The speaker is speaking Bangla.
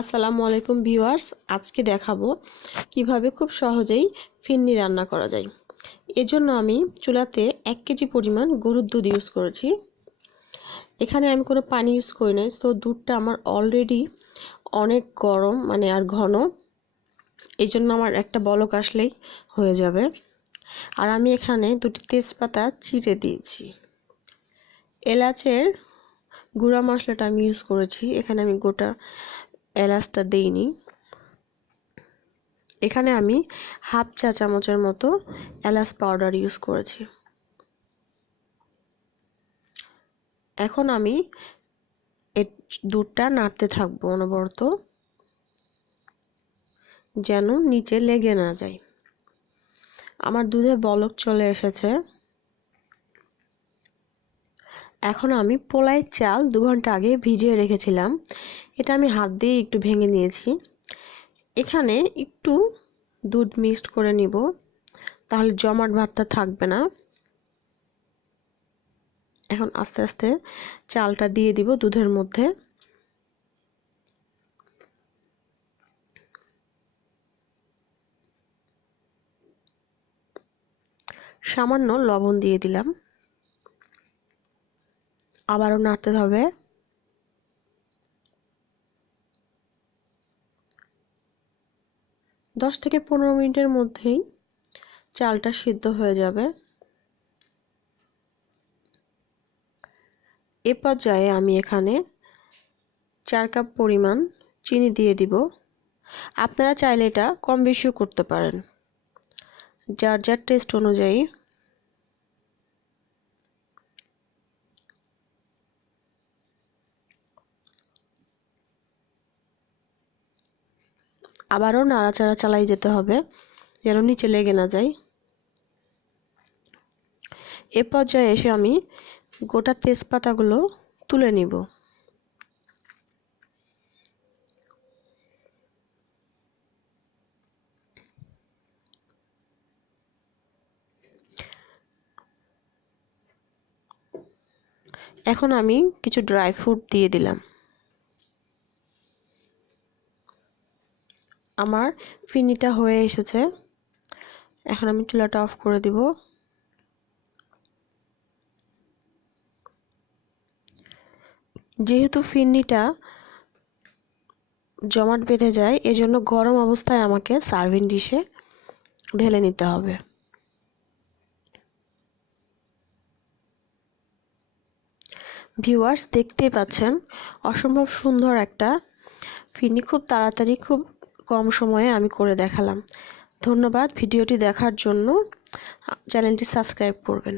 আসসালামু আলাইকুম ভিউয়ার্স, আজকে দেখাবো কিভাবে খুব সহজেই ফিরনি রান্না করা যায়। এজন্য আমি চুলাতে 1 কেজি পরিমাণ গরুর দুধ ইউজ করেছি। এখানে আমি কোনো পানি ইউজ করি নাই, তো দুধটা আমার অলরেডি অনেক গরম আর ঘন। এই জন্য আমার একটা বলক আসলেই হয়ে যাবে। আর আমি এখানে 2টি তেজপাতা চিড়ে দিয়েছি। এলাচের গুঁড়া মশলাটা আমি ইউজ করেছি, এখানে আমি গোটা এলাচটা দেইনি। এখানে আমি হাফ চা চামচের মতো এলাচ পাউডার ইউজ করেছি। এখন আমি দুধটা নাড়তে থাকবো অনবরত, যেন নিচে লেগে না যায়। আমার দুধে বলক চলে এসেছে। এখন আমি পোলাই চাল 2 ঘন্টা আগে ভিজিয়ে রেখেছিলাম, এটা আমি হাত দিয়ে একটু ভেঙে নিয়েছি। এখানে একটু দুধ মিক্সড করে নিব, তাহলে জমাট ভাতটা থাকবে না। এখন আস্তে আস্তে চালটা দিয়ে দিব দুধের মধ্যে। সামান্য লবণ দিয়ে দিলাম, আবারও নাড়তে হবে। দশ থেকে 15 মিনিটের মধ্যেই চালটা সিদ্ধ হয়ে যাবে। এ পর্যায়ে আমি এখানে 4 কাপ পরিমাণ চিনি দিয়ে দিব। আপনারা চাইলে এটা কম বেশিও করতে পারেন, যার যার টেস্ট অনুযায়ী। আবারও নাড়াচাড়া চালাই যেতে হবে, যেন নিচে লেগে না যায়। এ পর্যায়ে এসে আমি গোটা তেজপাতাগুলো তুলে নিব। এখন আমি কিছু ড্রাই ফ্রুট দিয়ে দিলাম। আমার ফিরনিটা হয়ে এসেছে। এখন আমি চুলাটা অফ করে দিব। যেহেতু ফিরনিটা জমাট বেঁধে যায়, এজন্য গরম অবস্থায় আমাকে সার্ভিং ডিশে ঢেলে নিতে হবে। ভিউয়ার্স, দেখতেই পাচ্ছেন অসম্ভব সুন্দর একটা ফিরনি খুব তাড়াতাড়ি, খুব কম সময়ে আমি করে দেখালাম। ধন্যবাদ ভিডিওটি দেখার জন্য। চ্যানেলটি সাবস্ক্রাইব করবেন।